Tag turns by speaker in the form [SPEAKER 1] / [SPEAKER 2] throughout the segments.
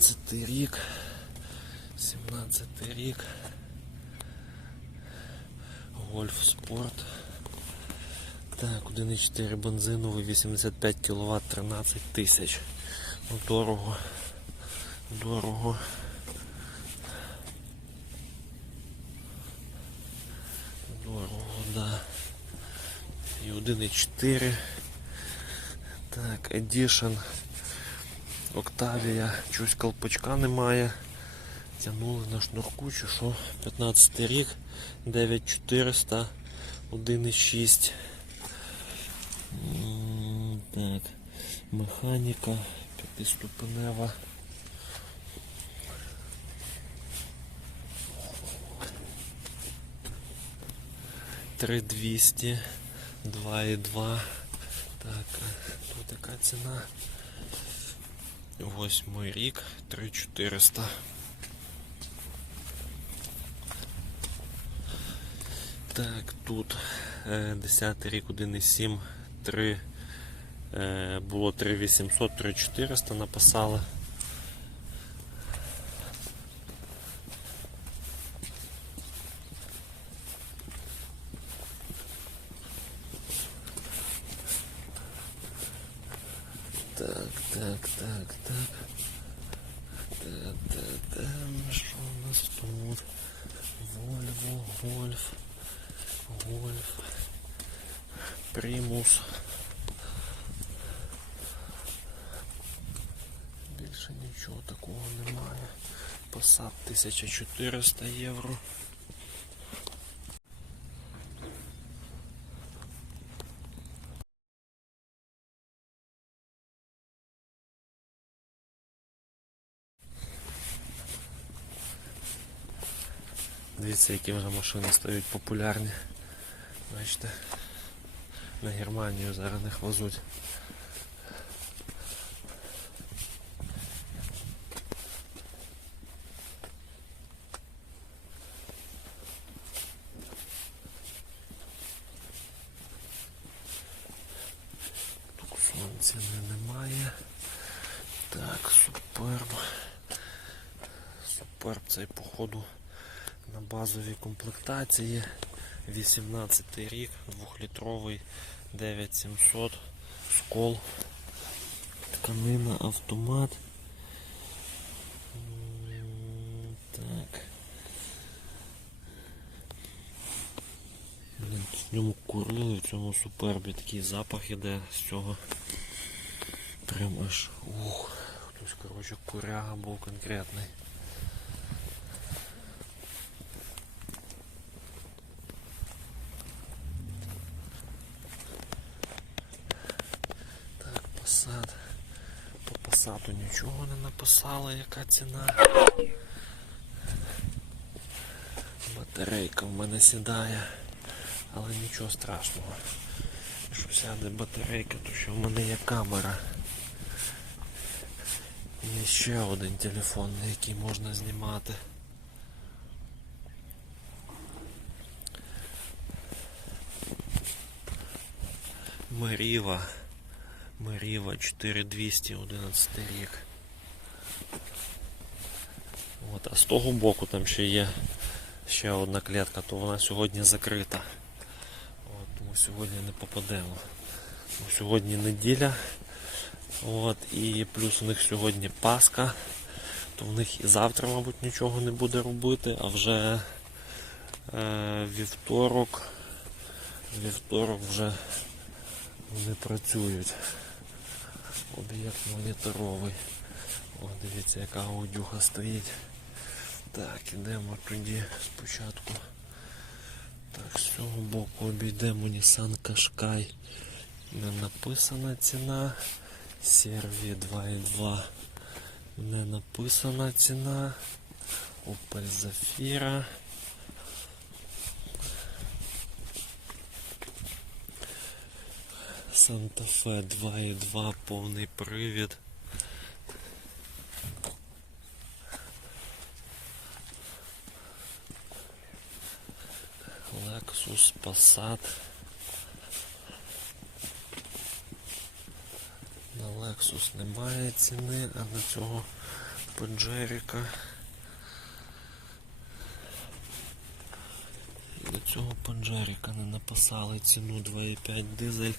[SPEAKER 1] 17 рік. 17 рік. Гольф Спорт. Так, 1,4 бензиновий, 85 кВт, 13 тисяч. Ну, дорого. Дорого. Дорого, да. І 1,4. Так, Edition. Октавія. Чогось колпачка немає. Тянули на шнурку, чи що? 15 рік, 9400, 1,6. Так, механіка, п'ятиступенева. Три двісті, два і два. Так, тут яка ціна? Восьмий рік, 3400. Так, тут е, 10 рік 1,7, 3, е, було 3800, 3400 написали. Так, так, так, так. Так, так, так, що у нас тут? Вольво, гольф. Гольф, примус. Більше нічого такого немає. Посад 1400 євро. Дивіться, які вже машини стають популярні. Бачите, на Германію зараз їх везуть. Ціни немає. Так, суперб. Суперб цей походу на базовій комплектації. 18 рік, 2-літровий 9700 скол. Тканина автомат. Так. В ньому курили, в цьому супербі такий запах іде з цього. Прям аж ух, хтось коротше куряга був конкретний. Так, посад. По посаду нічого не написали, яка ціна. Батарейка в мене сідає, але нічого страшного. Якщо сяде батарейка, то що в мене є камера. Є ще один телефон, на який можна знімати. Меріва. Меріва 4200, 11 рік. От, а з того боку там ще є ще одна клітка, то вона сьогодні закрита. От, тому сьогодні не попадемо. Бо Сьогодні неділя. От, і плюс у них сьогодні Пасха, то в них і завтра, мабуть, нічого не буде робити, а вже е, вівторок, вівторок вже вони працюють. Об'єкт моніторовий. О, дивіться, яка аудюха стоїть. Так, ідемо тоді спочатку. Так, з цього боку обійдемо Nissan Qashqai. Не написана ціна. Серві 2.2. Не написана ціна. Opel Zafira. Санта-Фе 2.2 повний привід. Lexus Passat. На Lexus немає ціни, а на цього Паджерика. До цього Паджерика не написали ціну 2,5 дизель.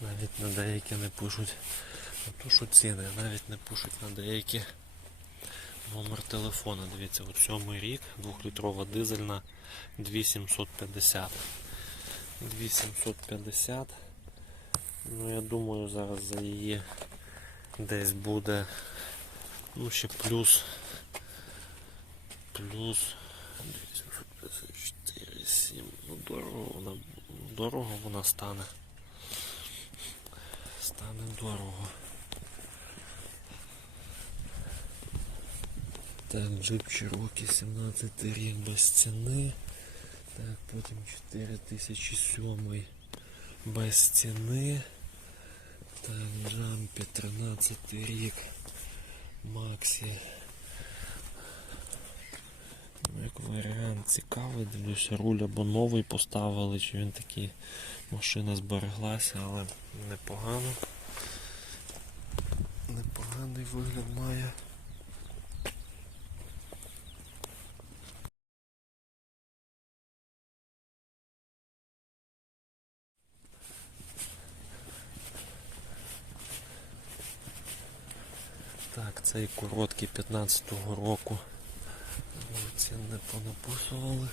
[SPEAKER 1] Навіть на деякі не пишуть. Не то, що ціни, навіть не пишуть на деякі номер телефона. Дивіться, от сьомий рік, двохлітрова дизельна 2750. 2750. Ну я думаю, зараз за її десь буде ну ще плюс плюс 254, 7. Ну дорого вона дорого вона стане. Стане дорого. Так, джип Cherokee 17 рік без ціни. Так, потім 4007 без ціни. Так, Джампі 13 рік. Максі. Ну, Як варіант цікавий, дивлюся, руль або новий поставили, чи він такий машина збереглася, але непогано. Непоганий вигляд має. Так, цей короткий 15-го року. Ці не понаписували.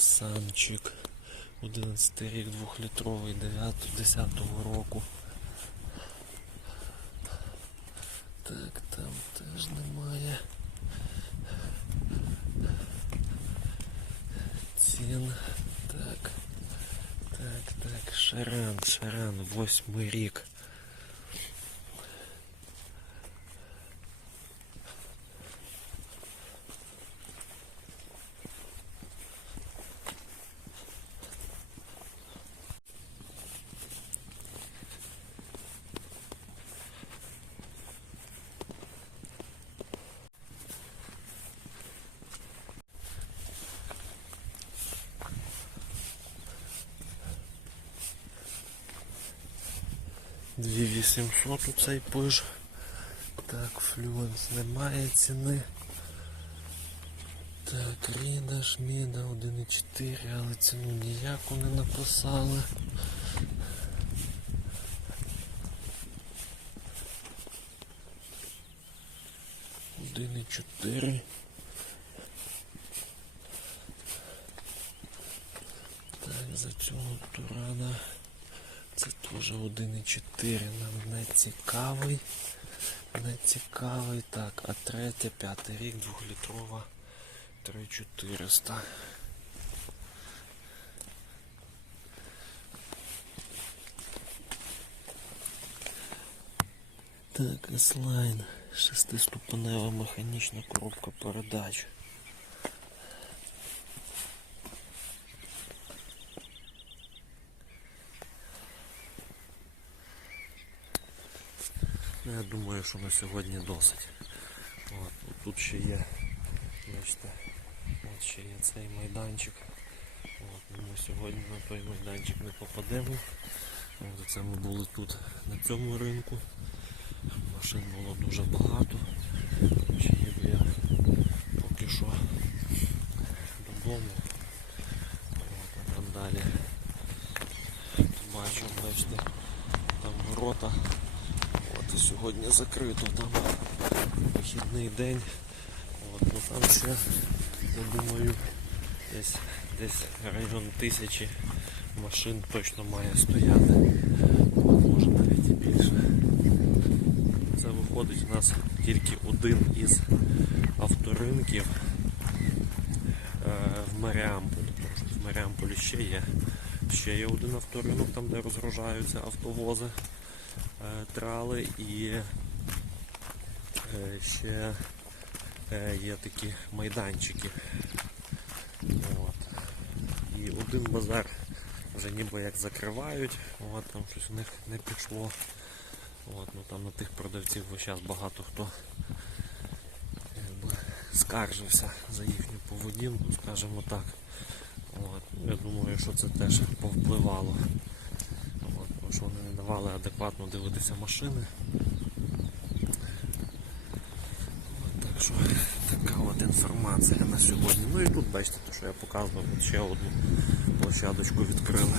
[SPEAKER 1] Нісанчик. 11 рік, 2-літровий, 9-10 року. Так, там теж немає. Цін. Так. Так, так, Шаран, Шаран, восьмий рік. Дві 800 у цей пиш. Так, флюенс немає ціни. Так, Ріда, Шміда 1,4, але ціну ніяку не написали. Один і чотири. Так, за цього Турана. Це теж 1,4 нам не цікавий. Не цікавий. Так, а третя, п'ятий рік, двохлітрова 3400. Так, S-Line. Шестиступенева механічна коробка передач. Ну, Я думаю, що на сьогодні досить. От, ну, тут ще є, бачите, от ще є цей майданчик. От, ну, ми сьогодні на той майданчик не попадемо. От, це ми були тут на цьому ринку. Машин було дуже багато. Ще їду я поки що додому. От, а там далі бачу, бачите, там ворота. От сьогодні закрито там вихідний день. От, ну там ще, я думаю, десь, десь район тисячі машин точно має стояти. От, може навіть і більше. Це виходить у нас тільки один із авторинків е, в Маріамполі. Тому що в Маріамполі ще є. Ще є один авторинок, там де розгружаються автовози, трали і е, е, ще е, є такі майданчики. От. І один базар вже ніби як закривають, от, там щось у них не пішло. От, ну, там на тих продавців час багато хто скаржився за їхню поведінку, скажімо так. От. Я думаю, що це теж повпливало. От, тому що вони не давали адекватно дивитися машини. Так що така от інформація на сьогодні. Ну і тут бачите, те, що я показував, ще одну площадочку відкрили.